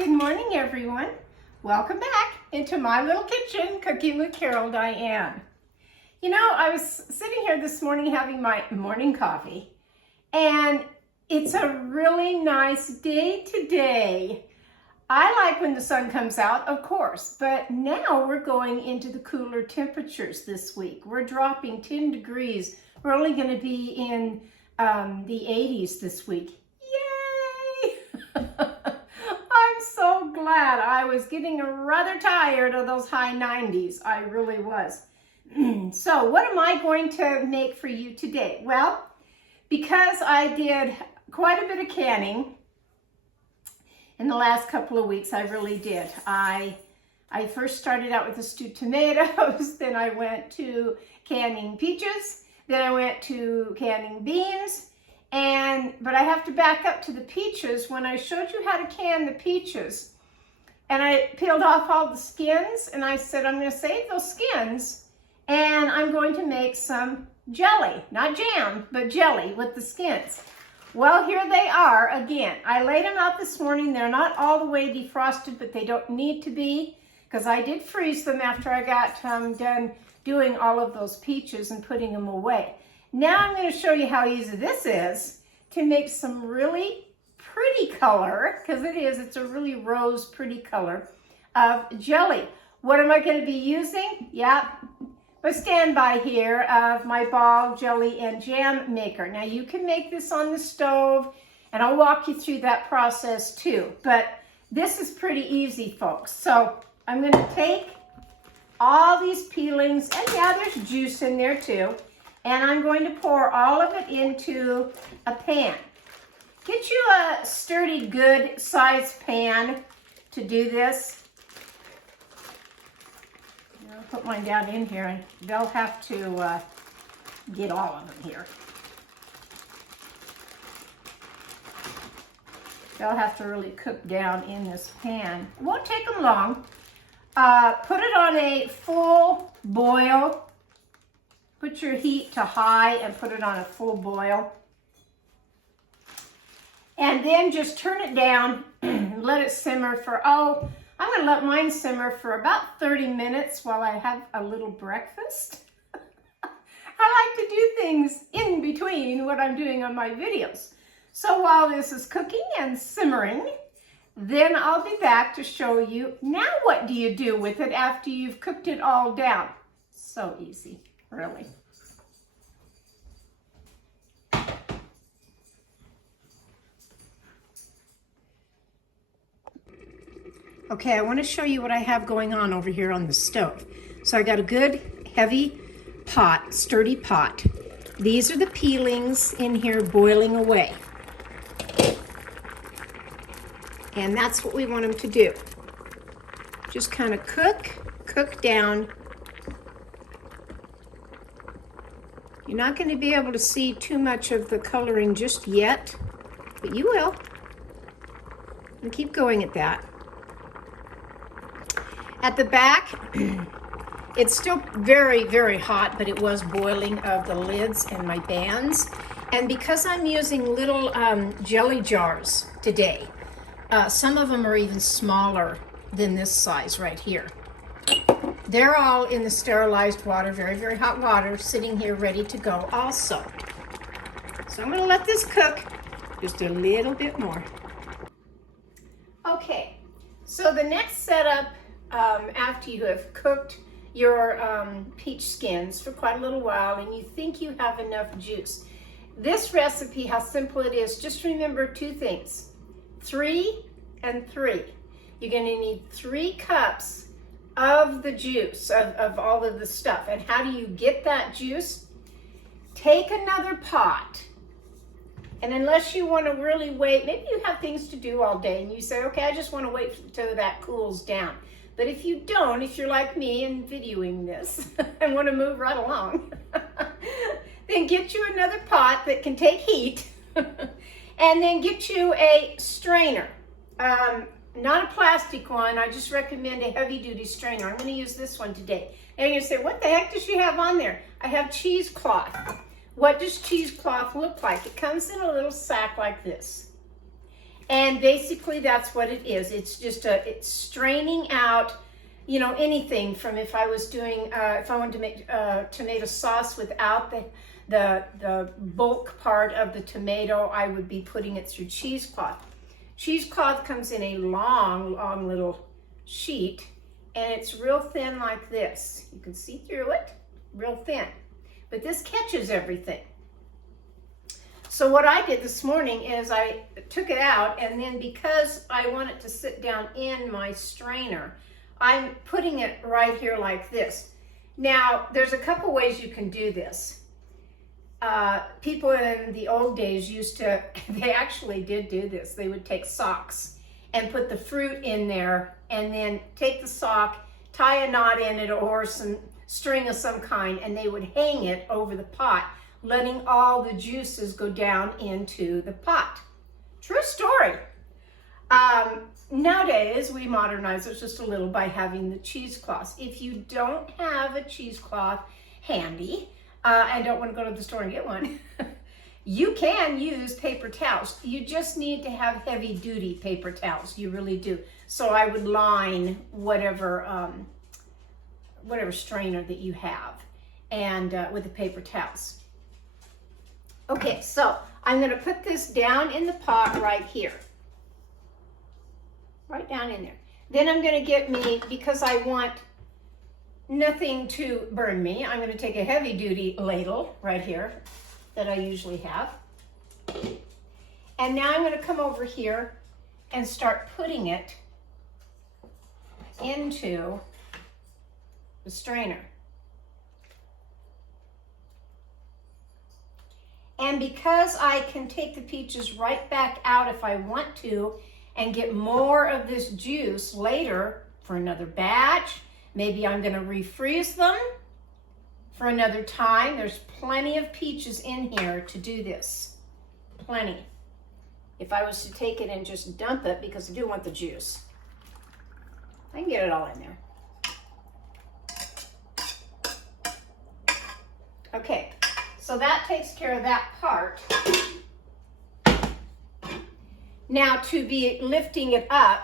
Good morning, everyone. Welcome back into my little kitchen, Cooking with Carol Diane. You know, I was sitting here this morning having my morning coffee, and it's a really nice day today. I like when the sun comes out, of course, but now we're going into the cooler temperatures this week. We're dropping 10 degrees. We're only going to be in the 80s this week. Yay! I'm so glad. I was getting rather tired of those high 90s. I really was. So what am I going to make for you today? Well, because I did quite a bit of canning in the last couple of weeks, I really did. I first started out with the stewed tomatoes, then I went to canning peaches, then I went to canning beans, but I have to back up to the peaches. When I showed you how to can the peaches, and I peeled off all the skins, and I said, I'm going to save those skins, and I'm going to make some jelly, not jam, but jelly with the skins. Well, here they are again. I laid them out this morning. They're not all the way defrosted, but they don't need to be, because I did freeze them after I got done doing all of those peaches and putting them away. Now I'm going to show you how easy this is to make some really pretty color, because it's a really rose pretty color of jelly. What am I going to be using? Yeah, a standby here of my ball jelly and jam maker. Now you can make this on the stove, and I'll walk you through that process too, but this is pretty easy, folks. So I'm going to take all these peelings, and yeah, there's juice in there too, and I'm going to pour all of it into a pan. Get you a sturdy, good sized pan to do this. I'll put mine down in here, and they'll have to get all of them here. They'll have to really cook down in this pan. It won't take them long. Put it on a full boil. Put your heat to high and put it on a full boil. And then just turn it down and let it simmer for, I'm going to let mine simmer for about 30 minutes while I have a little breakfast. I like to do things in between what I'm doing on my videos. So while this is cooking and simmering, then I'll be back to show you, now what do you do with it after you've cooked it all down? So easy, really. Okay, I want to show you what I have going on over here on the stove. So I got a good heavy pot, sturdy pot. These are the peelings in here boiling away. And that's what we want them to do. Just kind of cook down. You're not going to be able to see too much of the coloring just yet, but you will. And keep going at that. At the back, it's still very, very hot, but it was boiling of the lids and my bands. And because I'm using little jelly jars today, some of them are even smaller than this size right here. They're all in the sterilized water, very, very hot water, sitting here ready to go also. So I'm going to let this cook just a little bit more. Okay, so the next setup, after you have cooked your peach skins for quite a little while and you think you have enough juice. This recipe, how simple it is, just remember two things, 3 and 3. You're going to need 3 cups of the juice, of all of the stuff. And how do you get that juice? Take another pot. And unless you want to really wait, maybe you have things to do all day and you say, okay, I just want to wait until that cools down. But if you don't, if you're like me and videoing this and want to move right along, then get you another pot that can take heat and then get you a strainer. Not a plastic one. I just recommend a heavy-duty strainer. I'm going to use this one today. And you're going to say, what the heck does she have on there? I have cheesecloth. What does cheesecloth look like? It comes in a little sack like this. And basically that's what it is. It's just it's straining out, you know, anything from if I was doing, if I wanted to make tomato sauce without the bulk part of the tomato, I would be putting it through cheesecloth. Cheesecloth comes in a long, long little sheet, and it's real thin like this. You can see through it, real thin. But this catches everything. So what I did this morning is I took it out, and then because I want it to sit down in my strainer, I'm putting it right here like this. Now, there's a couple ways you can do this. People in the old days used to, they actually did do this. They would take socks and put the fruit in there, and then take the sock, tie a knot in it or some string of some kind, and they would hang it over the pot, letting all the juices go down into the pot. True story. Nowadays, we modernize it just a little by having the cheesecloths. If you don't have a cheesecloth handy and don't want to go to the store and get one, you can use paper towels. You just need to have heavy duty paper towels. You really do. So I would line whatever strainer that you have, and with the paper towels. Okay, so I'm going to put this down in the pot right here. Right down in there. Then I'm going to get me, because I want nothing to burn me, I'm going to take a heavy duty ladle right here that I usually have. And now I'm going to come over here and start putting it into the strainer. And because I can take the peaches right back out if I want to and get more of this juice later for another batch, maybe I'm going to refreeze them for another time. There's plenty of peaches in here to do this. Plenty. If I was to take it and just dump it, because I do want the juice, I can get it all in there. Okay. So that takes care of that part. Now to be lifting it up,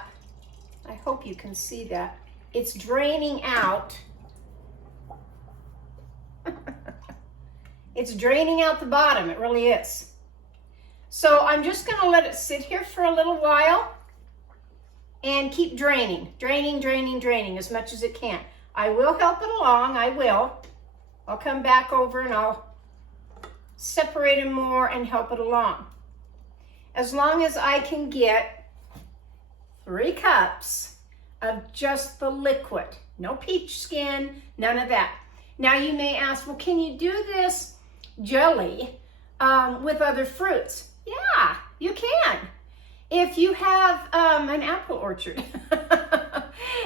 I hope you can see that, it's draining out. It's draining out the bottom, it really is. So I'm just gonna let it sit here for a little while and keep draining, draining as much as it can. I will help it along, I will. I'll come back over and I'll separate it more and help it along. As long as I can get 3 cups of just the liquid. No peach skin, none of that. Now you may ask, well, can you do this jelly with other fruits? Yeah, you can. If you have an apple orchard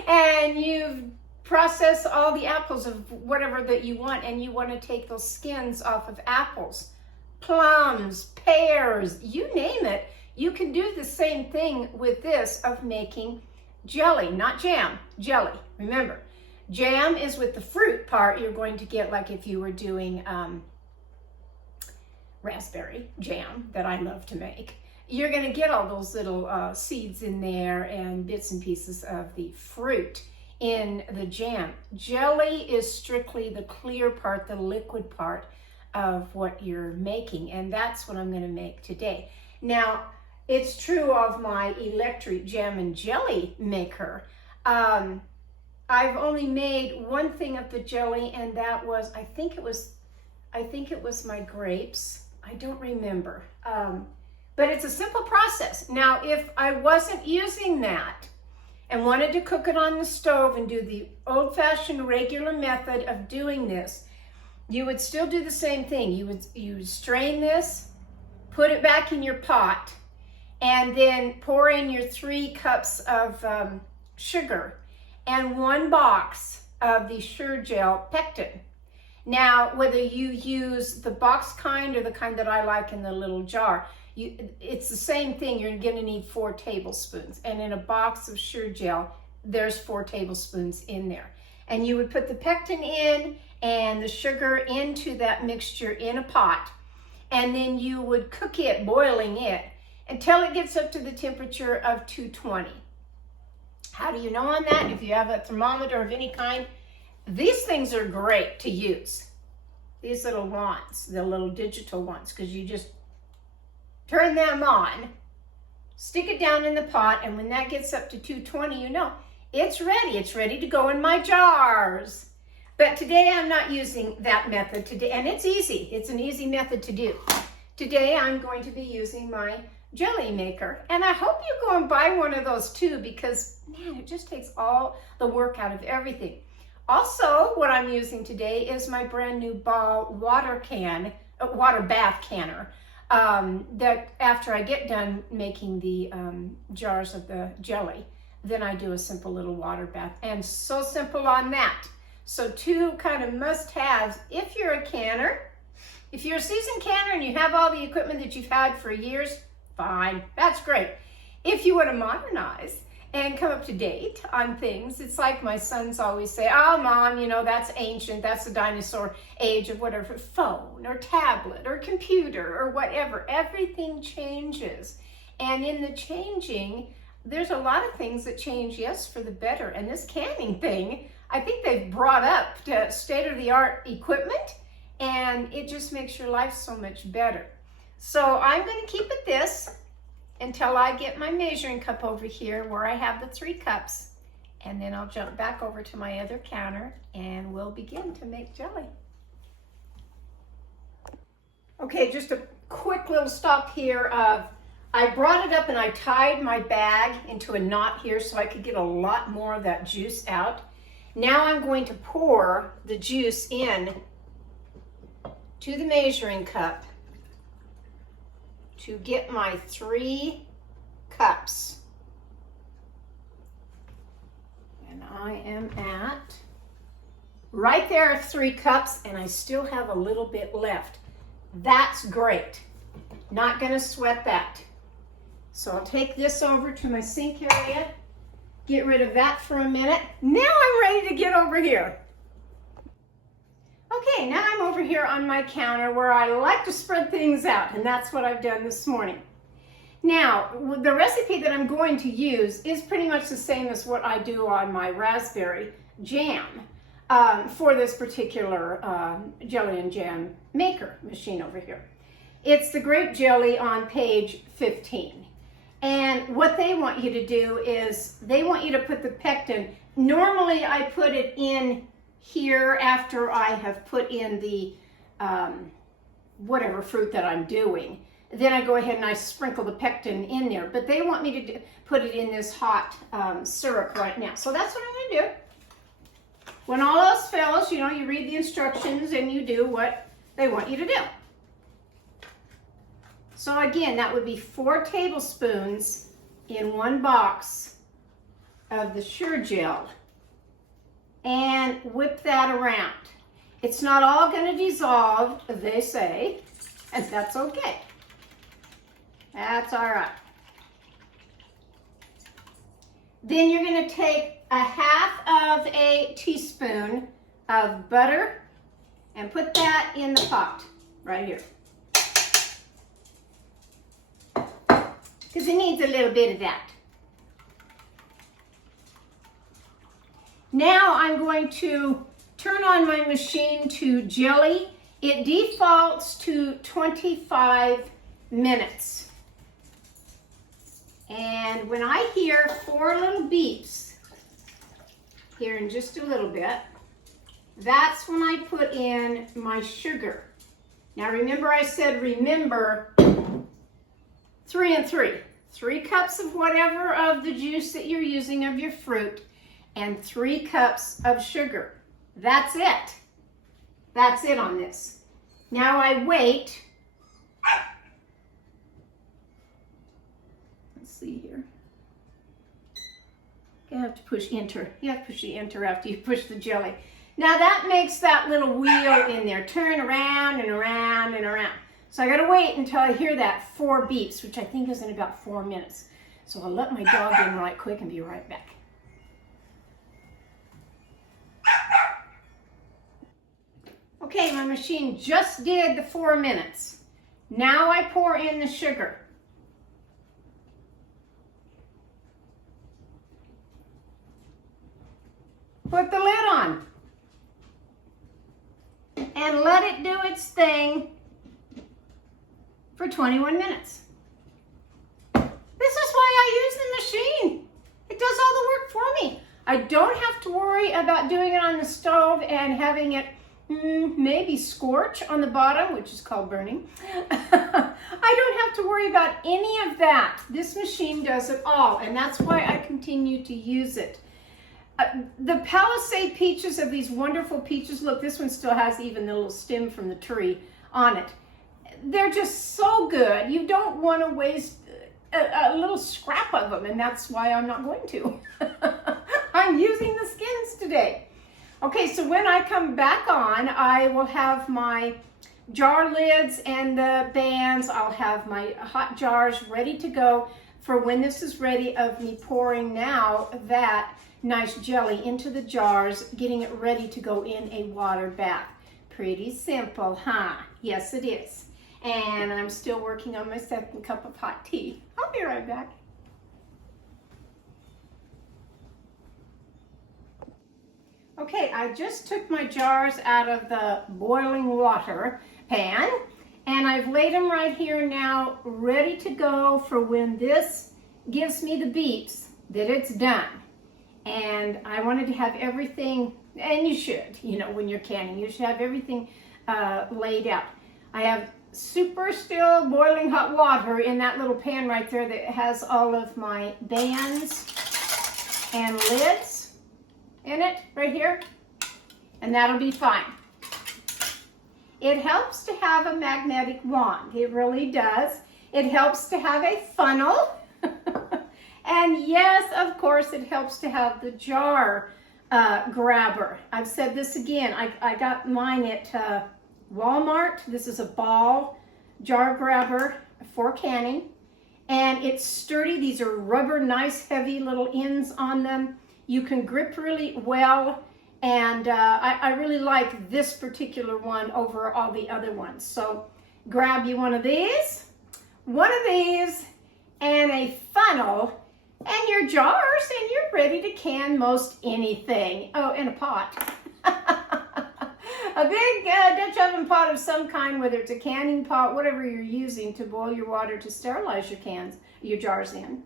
and you've processed all the apples of whatever that you want, and you want to take those skins off of apples, plums, pears, you name it, you can do the same thing with this of making jelly, not jam, jelly. Remember, jam is with the fruit part. You're going to get, like if you were doing raspberry jam that I love to make, you're going to get all those little seeds in there and bits and pieces of the fruit in the jam. Jelly is strictly the clear part, the liquid part of what you're making, and that's what I'm going to make today. Now, it's true of my electric jam and jelly maker. I've only made one thing of the jelly, and that was, I think it was my grapes. I don't remember. But it's a simple process. Now, if I wasn't using that and wanted to cook it on the stove and do the old-fashioned regular method of doing this, you would still do the same thing. You would strain this, put it back in your pot, and then pour in your 3 cups of sugar and 1 box of the Sure-Jell pectin. Now, whether you use the box kind or the kind that I like in the little jar, it's the same thing. You're going to need 4 tablespoons. And in a box of Sure-Jell, there's 4 tablespoons in there. And you would put the pectin in and the sugar into that mixture in a pot. And then you would cook it, boiling it. until it gets up to the temperature of 220. How do you know on that? If you have a thermometer of any kind, these things are great to use. These little wands, the little digital ones, because you just turn them on, stick it down in the pot, and when that gets up to 220, you know, it's ready. It's ready to go in my jars. But today I'm not using that method today, and it's easy. It's an easy method to do. Today I'm going to be using my jelly maker, and I hope you go and buy one of those too, because man, it just takes all the work out of everything. Also, what I'm using today is my brand new Ball water bath canner. That after I get done making the jars of the jelly, then I do a simple little water bath, and so simple on that. So two kind of must-haves if you're a canner. If you're a seasoned canner and you have all the equipment that you've had for years, fine, that's great. If you want to modernize and come up to date on things, it's like my sons always say, oh, Mom, you know, that's ancient, that's the dinosaur age of whatever, phone or tablet or computer or whatever. Everything changes. And in the changing, there's a lot of things that change, yes, for the better. And this canning thing, I think they've brought up to state-of-the-art equipment, and it just makes your life so much better. So I'm going to keep it this until I get my measuring cup over here where I have the 3 cups, and then I'll jump back over to my other counter and we'll begin to make jelly. Okay, just a quick little stop here. I brought it up and I tied my bag into a knot here so I could get a lot more of that juice out. Now I'm going to pour the juice in to the measuring cup to get my 3 cups. And I am at right there 3 cups, and I still have a little bit left. That's great. Not going to sweat that. So I'll take this over to my sink area, get rid of that for a minute. Now I'm ready to get over here. Okay, now I'm over here on my counter where I like to spread things out, and that's what I've done this morning. Now, the recipe that I'm going to use is pretty much the same as what I do on my raspberry jam for this particular jelly and jam maker machine over here. It's the grape jelly on page 15. And what they want you to do is they want you to put the pectin. Normally I put it in here after I have put in the whatever fruit that I'm doing. Then I go ahead and I sprinkle the pectin in there. But they want me to put it in this hot syrup right now. So that's what I'm going to do. When all else fails, you know, you read the instructions and you do what they want you to do. So again, that would be 4 tablespoons in 1 box of the Sure-Jell. And whip that around. It's not all going to dissolve, they say, and that's okay. That's all right. Then you're going to take a 1/2 of a teaspoon of butter and put that in the pot right here. Because it needs a little bit of that. Now I'm going to turn on my machine to jelly. It defaults to 25 minutes. And when I hear 4 little beeps, here in just a little bit, that's when I put in my sugar. Now remember I said, remember, 3 and 3. 3 cups of whatever of the juice that you're using of your fruit, and 3 cups of sugar. That's it. That's it on this. Now I wait. Let's see here. You have to push enter. You have to push the enter after you push the jelly. Now that makes that little wheel in there turn around and around and around. So I gotta wait until I hear that 4 beeps, which I think is in about 4 minutes. So I'll let my dog in right quick and be right back. Okay, my machine just did the 4 minutes. Now I pour in the sugar. put the lid on, and let it do its thing for 21 minutes. This is why I use the machine. It does all the work for me. I don't have to worry about doing it on the stove and having it maybe scorch on the bottom, which is called burning. I don't have to worry about any of that. This machine does it all, and that's why I continue to use it. The Palisade peaches are these wonderful peaches. Look, this one still has even the little stem from the tree on it. They're just so good. You don't want to waste a little scrap of them, and that's why I'm not going to. I'm using the skins today. Okay, so when I come back on, I will have my jar lids and the bands. I'll have my hot jars ready to go for when this is ready of me pouring now that nice jelly into the jars, getting it ready to go in a water bath. Pretty simple, huh? Yes, it is. And I'm still working on my second cup of hot tea. I'll be right back. Okay, I just took my jars out of the boiling water pan, and I've laid them right here now, ready to go for when this gives me the beeps that it's done. And I wanted to have everything, and you should, you know, when you're canning, you should have everything laid out. I have super still boiling hot water in that little pan right there that has all of my bands and lids in it right here, and that'll be fine. It helps to have a magnetic wand. It really does. It helps to have a funnel. And yes, of course, it helps to have the jar grabber. I've said this again. I got mine at Walmart. This is a ball jar grabber for canning, and it's sturdy. These are rubber, nice, heavy little ends on them. You can grip really well, and I really like this particular one over all the other ones. So grab you one of these, and a funnel, and your jars, and you're ready to can most anything. Oh, and a pot. A big Dutch oven pot of some kind, whether it's a canning pot, whatever you're using to boil your water to sterilize your jars in.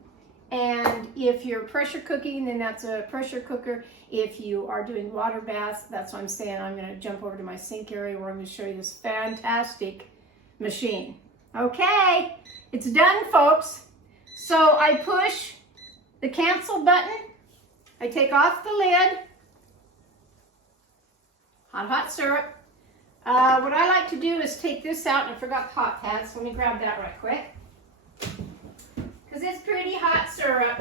And if you're pressure cooking, then that's a pressure cooker. If you are doing water baths, that's what I'm saying. I'm going to jump over to my sink area where I'm going to show you this fantastic machine. Okay, it's done, folks. So I push the cancel button. I take off the lid. Hot syrup. What I like to do is take this out, and I forgot the hot pad, so let me grab that right quick. Because it's pretty hot syrup.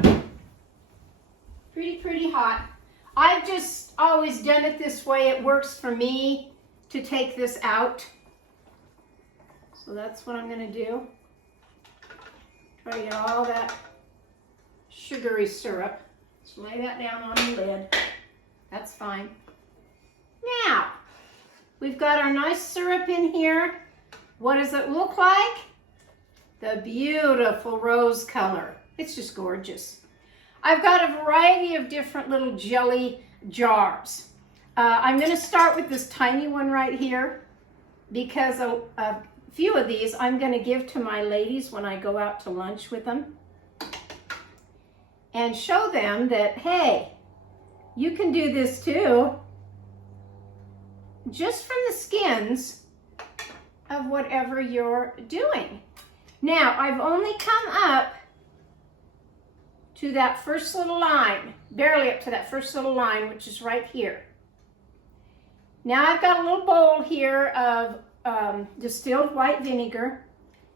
Pretty hot. I've just always done it this way. It works for me to take this out. So that's what I'm going to do. Try to get all that sugary syrup. Just lay that down on the lid. That's fine. Now, we've got our nice syrup in here. What does it look like? The beautiful rose color. It's just gorgeous. I've got a variety of different little jelly jars. I'm going to start with this tiny one right here because a few of these I'm going to give to my ladies when I go out to lunch with them and show them that, hey, you can do this too, just from the skins of whatever you're doing. Now, I've only come up to that first little line, barely up to that first little line, which is right here. Now I've got a little bowl here of distilled white vinegar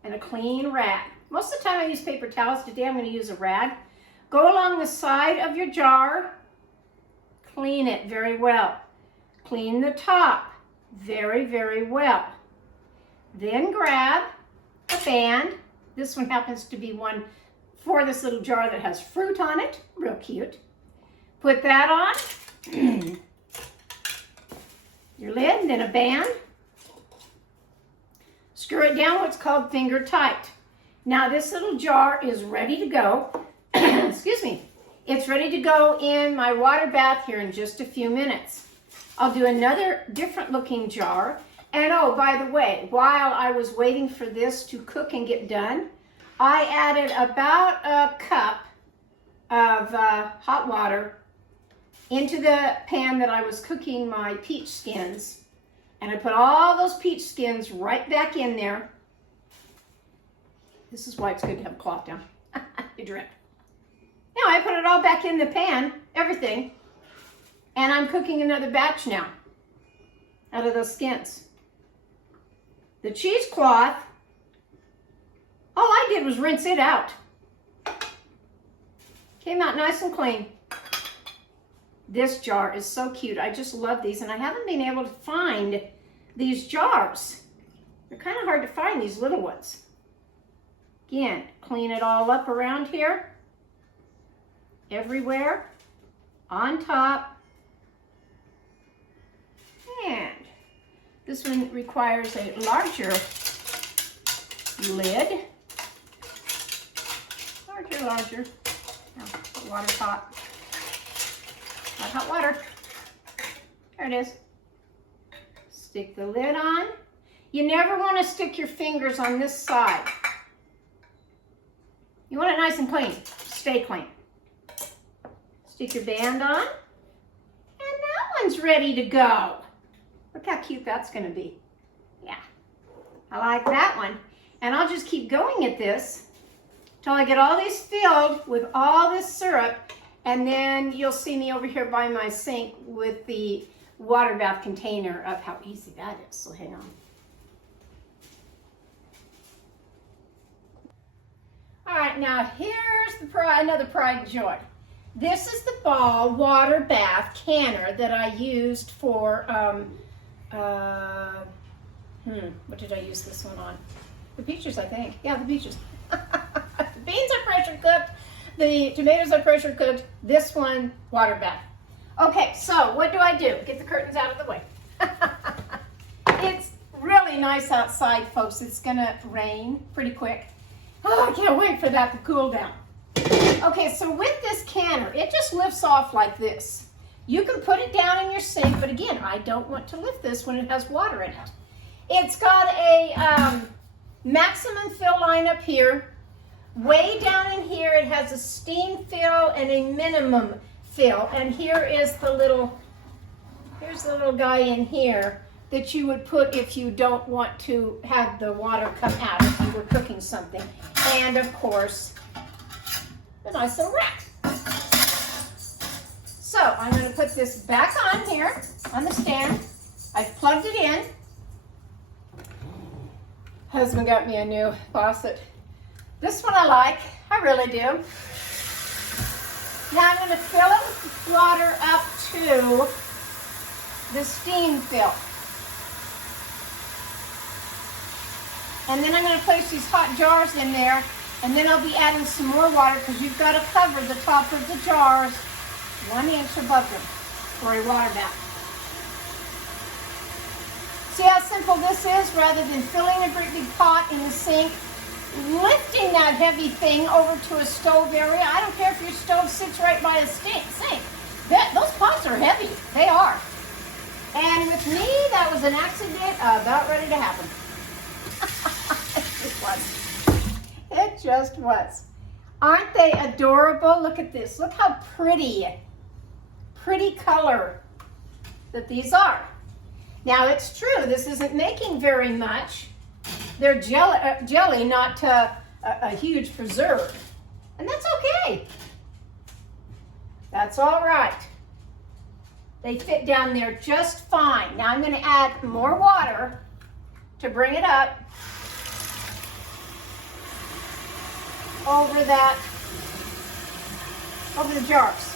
and a clean rag. Most of the time I use paper towels. Today I'm going to use a rag. Go along the side of your jar, clean it very well. Clean the top very well. Then grab a band. This one happens to be one for this little jar that has fruit on it. Real cute. Put that on. Your lid, and then a band. Screw it down what's called finger tight. Now this little jar is ready to go. Excuse me. It's ready to go in my water bath here in just a few minutes. I'll do another different looking jar. And oh, by the way, while I was waiting for this to cook and get done, I added about a cup of hot water into the pan that I was cooking my peach skins. And I put all those peach skins right back in there. This is why it's good to have a cloth down. You drip. Now I put it all back in the pan, everything. And I'm cooking another batch now out of those skins. The cheesecloth, all I did was rinse it out. Came out nice and clean. This jar is so cute. I just love these, and I haven't been able to find these jars. They're kind of hard to find, these little ones. Again, clean it all up around here. Everywhere. On top. And this one requires a larger lid. Larger. Now, the water's hot. Hot water. There it is. Stick the lid on. You never want to stick your fingers on this side. You want it nice and clean. Stay clean. Stick your band on. And that one's ready to go. Look how cute that's going to be. Yeah. I like that one. And I'll just keep going at this until I get all these filled with all this syrup. And then you'll see me over here by my sink with the water bath container of how easy that is. So hang on. All right, now here's another pride and joy. This is the Ball water bath canner that I used for, what did I use this one on? The peaches, I think. Yeah, the peaches. The beans are pressure cooked. The tomatoes are pressure cooked. This one, water bath. Okay, so what do? Get the curtains out of the way. It's really nice outside, folks. It's gonna rain pretty quick. Oh, I can't wait for that to cool down. Okay, so with this canner, it just lifts off like this. You can put it down in your sink, but again, I don't want to lift this when it has water in it. It's got a maximum fill line up here. Way down in here, it has a steam fill and a minimum fill. And here's the little guy in here that you would put if you don't want to have the water come out if you were cooking something. And of course, the nice little rack. So I'm going to put this back on here on the stand. I've plugged it in. Husband got me a new faucet. This one I like, I really do. Now I'm going to fill it with water up to the steam fill. And then I'm going to place these hot jars in there, and then I'll be adding some more water because you've got to cover the top of the jars 1 inch above them for a water bath. See how simple this is? Rather than filling a great big pot in the sink, lifting that heavy thing over to a stove area. I don't care if your stove sits right by a sink. Those pots are heavy. They are. And with me, that was an accident about ready to happen. It just was. Aren't they adorable? Look at this. Look how pretty color that these are. Now, it's true. This isn't making very much. They're jelly, not a huge preserve. And that's okay. That's all right. They fit down there just fine. Now I'm going to add more water to bring it up over the jars.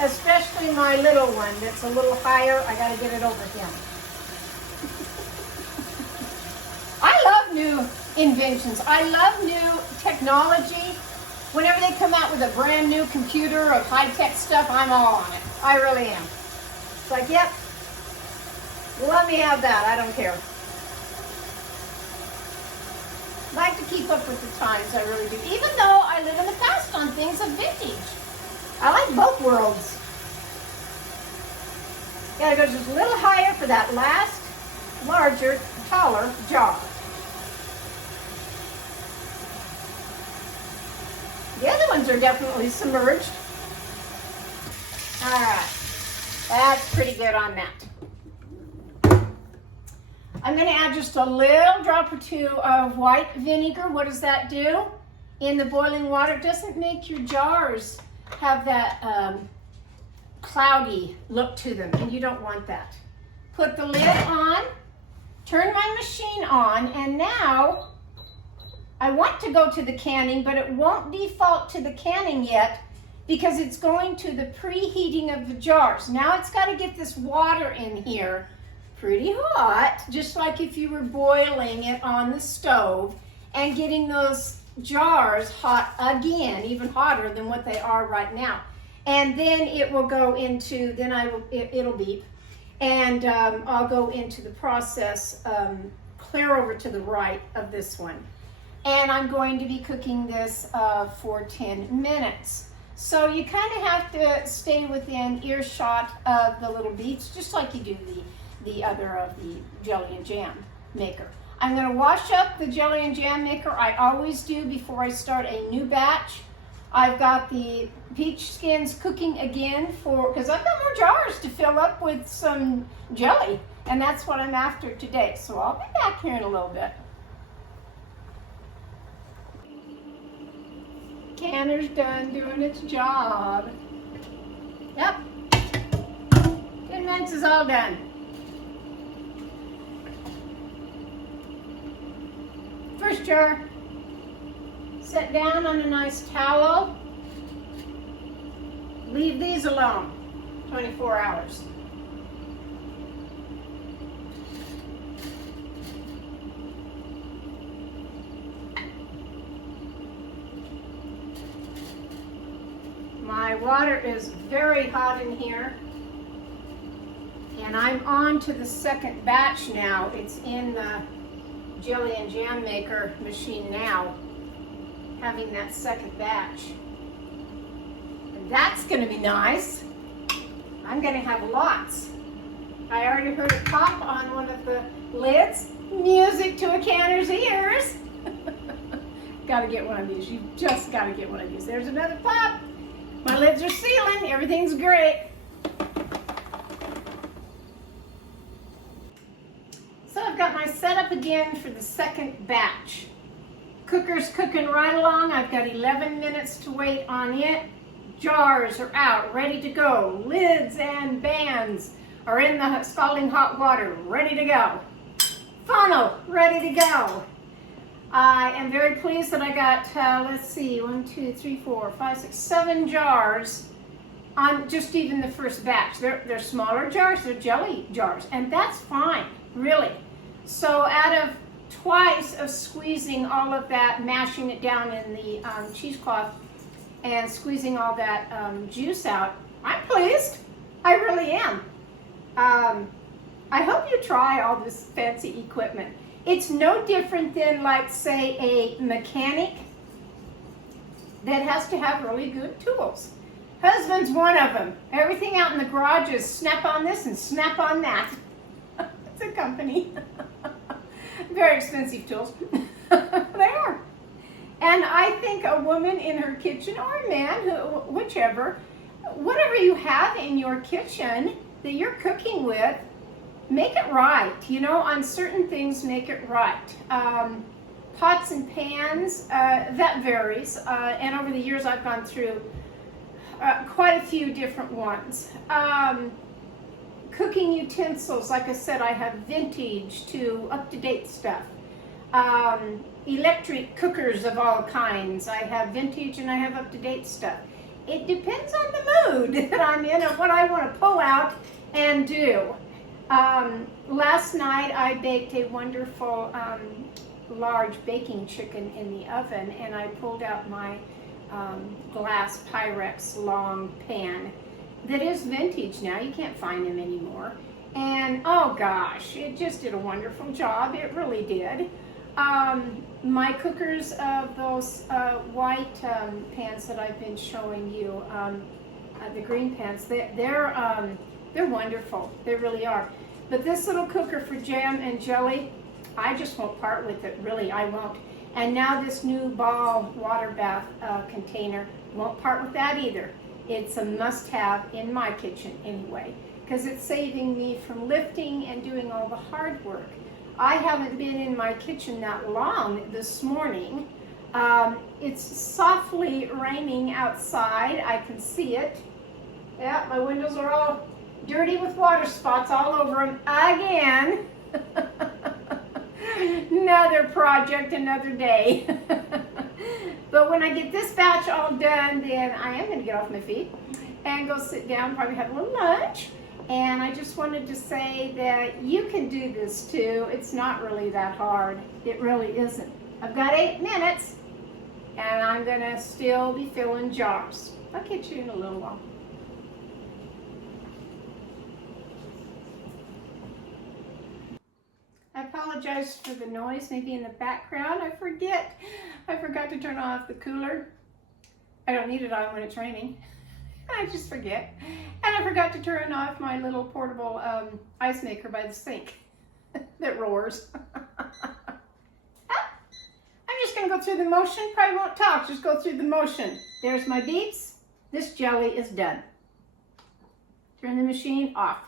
Especially my little one that's a little higher. I got to get it over him. I love new inventions. I love new technology. Whenever they come out with a brand new computer of high-tech stuff, I'm all on it. I really am. It's like, yep, let me have that. I don't care. I like to keep up with the times, I really do. Even though I live in the past on things of vintage. I like both worlds. Gotta go just a little higher for that last larger, taller jar. The other ones are definitely submerged. All right, that's pretty good on that. I'm gonna add just a little drop or two of white vinegar. What does that do? In the boiling water, it doesn't make your jars have that cloudy look to them, and you don't want that. Put the lid on, turn my machine on, and now I want to go to the canning, but it won't default to the canning yet because it's going to the preheating of the jars. Now it's got to get this water in here pretty hot, just like if you were boiling it on the stove, and getting those jars hot again, even hotter than what they are right now. And then it will go into, then it'll beep, and I'll go into the process, clear over to the right of this one. And I'm going to be cooking this for 10 minutes. So you kind of have to stay within earshot of the little beeps, just like you do the other of the jelly and jam maker. I'm going to wash up the jelly and jam maker. I always do before I start a new batch. I've got the peach skins cooking again because I've got more jars to fill up with some jelly, and that's what I'm after today. So I'll be back here in a little bit. Canner's done doing its job. Yep. 10 minutes is all done. First jar, set down on a nice towel. Leave these alone 24 hours. My water is very hot in here, and I'm on to the second batch now. It's in the jelly and jam maker machine now, having that second batch. And that's going to be nice. I'm going to have lots. I already heard a pop on one of the lids. Music to a canner's ears. Got to get one of these. You just got to get one of these. There's another pop. My lids are sealing. Everything's great. So I've got my setup again for the second batch. Cooker's cooking right along. I've got 11 minutes to wait on it. Jars are out, ready to go. Lids and bands are in the scalding hot water, ready to go. Funnel, ready to go. I am very pleased that I got, let's see, 1, 2, 3, 4, 5, 6, 7 jars on just even the first batch. They're smaller jars, they're jelly jars, and that's fine, really. So out of twice of squeezing all of that, mashing it down in the cheesecloth and squeezing all that juice out, I'm pleased. I really am. I hope you try all this fancy equipment. It's no different than, like, say, a mechanic that has to have really good tools. Husband's one of them. Everything out in the garage is snap on this and snap on that. It's a company. Very expensive tools. They are. And I think a woman in her kitchen, or a man, whichever, whatever you have in your kitchen that you're cooking with, make it right. You know, on certain things, make it right. Pots and pans, that varies. And over the years, I've gone through quite a few different ones. Cooking utensils, like I said, I have vintage to up-to-date stuff. Electric cookers of all kinds. I have vintage and I have up-to-date stuff. It depends on the mood that I'm in and what I want to pull out and do. Last night I baked a wonderful large baking chicken in the oven, and I pulled out my glass Pyrex long pan that is vintage now. You can't find them anymore. And oh gosh, it just did a wonderful job. It really did. My cookers of those white pans that I've been showing you, the green pans. They're wonderful. They really are. But this little cooker for jam and jelly, I just won't part with it. Really, I won't. And now this new Ball water bath container, won't part with that either. It's a must-have in my kitchen anyway, because it's saving me from lifting and doing all the hard work. I haven't been in my kitchen that long this morning. It's softly raining outside. I can see it. Yeah, my windows are all dirty with water spots all over them again. Another project, another day. But when I get this batch all done, then I am going to get off my feet and go sit down, probably have a little lunch. And I just wanted to say that you can do this too. It's not really that hard. It really isn't. I've got 8 minutes and I'm going to still be filling jars. I'll catch you in a little while. I apologize for the noise maybe in the background. I forgot to turn off the cooler. I don't need it on when it's raining. I just forget. And I forgot to turn off my little portable ice maker by the sink that roars. I'm just going to go through the motion. Probably won't talk, just go through the motion. There's my beets. This jelly is done. Turn the machine off.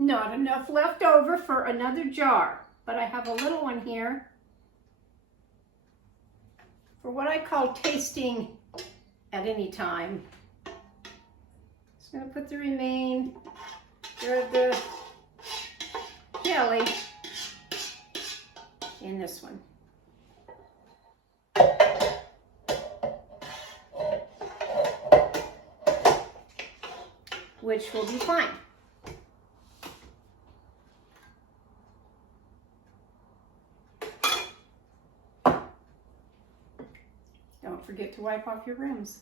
Not enough left over for another jar, but I have a little one here for what I call tasting at any time. Just going to put the remainder of the jelly in this one. which will be fine. Don't forget to wipe off your rims.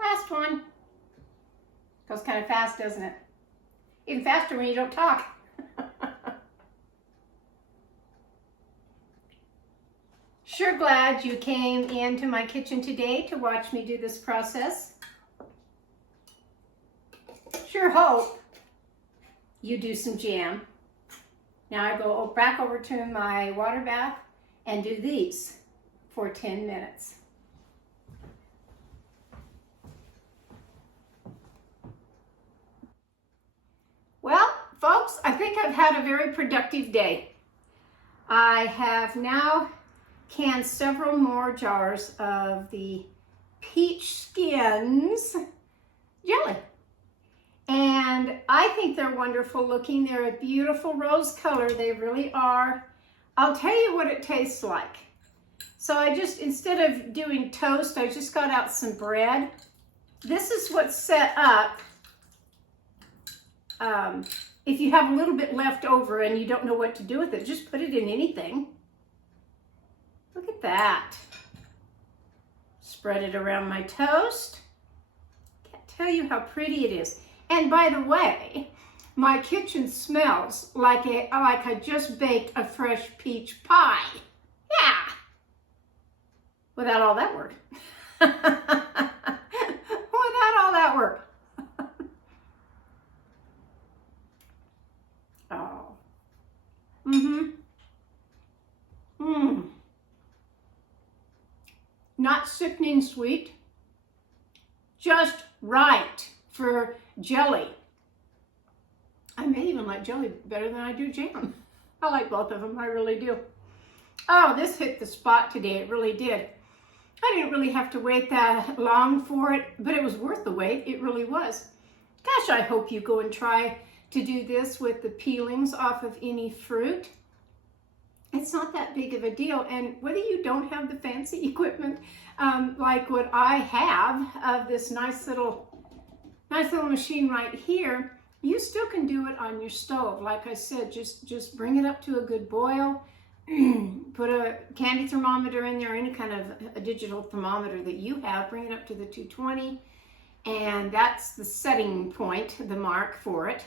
Last one. Goes kind of fast, doesn't it? Even faster when you don't talk. Sure glad you came into my kitchen today to watch me do this process. Sure hope you do some jam. Now I go back over to my water bath and do these for 10 minutes. Well, folks, I think I've had a very productive day. I have now canned several more jars of the Peach Skins jelly. And I think they're wonderful looking. They're a beautiful rose color. They really are. I'll tell you what it tastes like. So I just, instead of doing toast, I just got out some bread. This is what's set up. If you have a little bit left over and you don't know what to do with it, just put it in anything. Look at that. Spread it around my toast. Can't tell you how pretty it is. And by the way, my kitchen smells like I just baked a fresh peach pie. Yeah. Without all that work. Without all that work. Oh. Not sickening sweet. Just right for jelly. I may even like jelly better than I do jam. I like both of them, I really do. Oh, this hit the spot today, it really did. I didn't really have to wait that long for it, but it was worth the wait, it really was. Gosh, I hope you go and try to do this with the peelings off of any fruit. It's not that big of a deal, and whether you don't have the fancy equipment like what I have of this nice little machine right here, you still can do it on your stove. Like I said, just bring it up to a good boil, put a candy thermometer in there, any kind of a digital thermometer that you have, bring it up to the 220, and that's the setting point, the mark for it.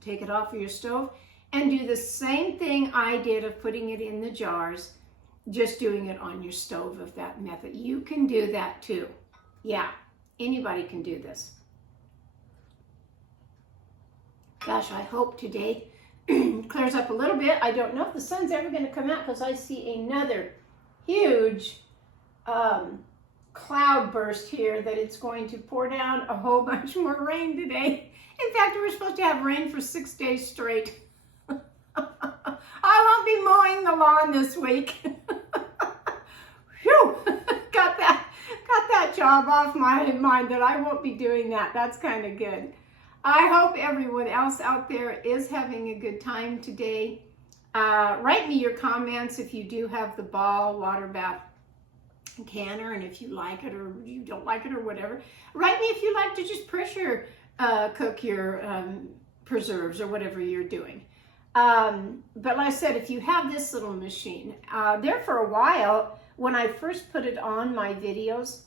Take it off of your stove and do the same thing I did of putting it in the jars, just doing it on your stove of that method. You can do that too. Yeah, anybody can do this. Gosh, I hope today clears up a little bit. I don't know if the sun's ever going to come out because I see another huge cloud burst here that it's going to pour down a whole bunch more rain today. In fact, we're supposed to have rain for 6 days straight. I won't be mowing the lawn this week. Phew, got that job off my mind that I won't be doing that. That's kind of good. I hope everyone else out there is having a good time today. Write me your comments if you do have the Ball water bath canner, and if you like it or you don't like it or whatever. Write me if you like to just pressure cook your preserves or whatever you're doing. But like I said, if you have this little machine, there for a while, when I first put it on my videos,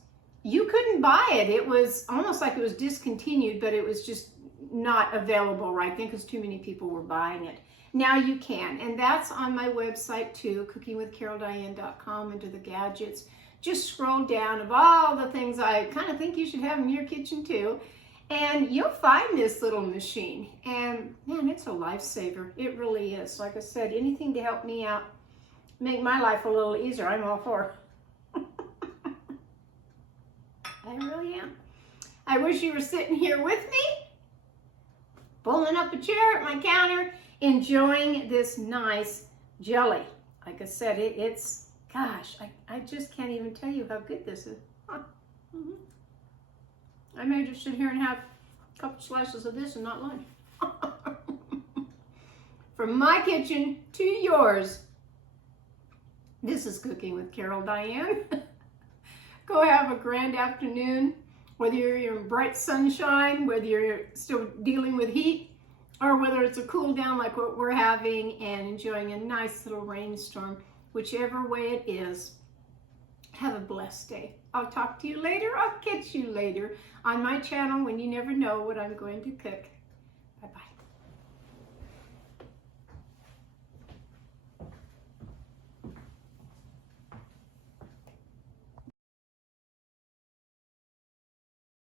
you couldn't buy it. It was almost like it was discontinued, but it was just not available right then because too many people were buying it. Now you can, and that's on my website too, cookingwithcaroldiane.com, under the gadgets. Just scroll down of all the things I kind of think you should have in your kitchen too, and you'll find this little machine. And man, it's a lifesaver. It really is. Like I said, anything to help me out, make my life a little easier, I'm all for. I really am. I wish you were sitting here with me, pulling up a chair at my counter, enjoying this nice jelly. Like I said, it's, gosh, I just can't even tell you how good this is. Huh. I may just sit here and have a couple slices of this and not lunch. From my kitchen to yours, this is Cooking with Carol Diane. Go have a grand afternoon, whether you're in bright sunshine, whether you're still dealing with heat, or whether it's a cool down like what we're having and enjoying a nice little rainstorm. Whichever way it is, have a blessed day. I'll talk to you later. I'll catch you later on my channel when you never know what I'm going to cook. Bye-bye.